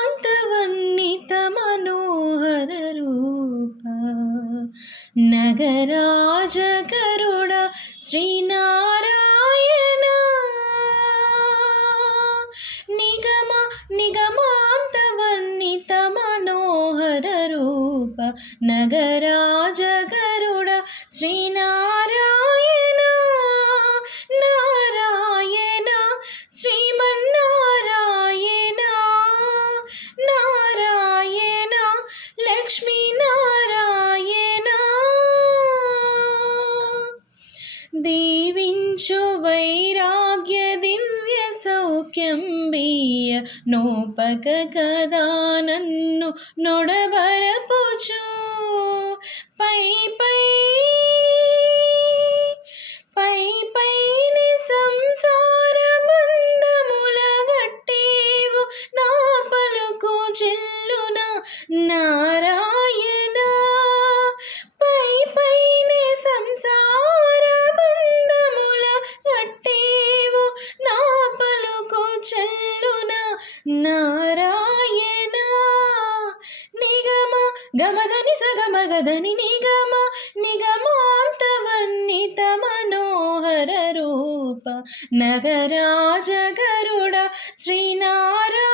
నిగమాంతవర్ణిత మనోహర రూప నగరాజ గరుడ శ్రీనారాయణ నిగమాంతవర్ణిత మనోహర రూప నగరాజ గరుడ శ్రీనారాయణ నారాయణ శ్రీమన్నారాయణ నారాయణ లక్ష్మీనారాయణ దీవించు వైరాగ్య దివ్య సౌఖ్యం బియ్య నోపక కదా నన్ను నొడబరపుచు పై పై పై పైని సంసార బంధముల గట్టేవు నా పలుకు చిల్లున నారాయణ పై పైని సంసార బంధముల గట్టేవు నా పలుకు చెల్లున నారాయణ నిగమ గమదని సగమగదని నిగమ నిగమాంతవర్ణిత మనోహర రూప నగరాజ గరుడ శ్రీనారాయణ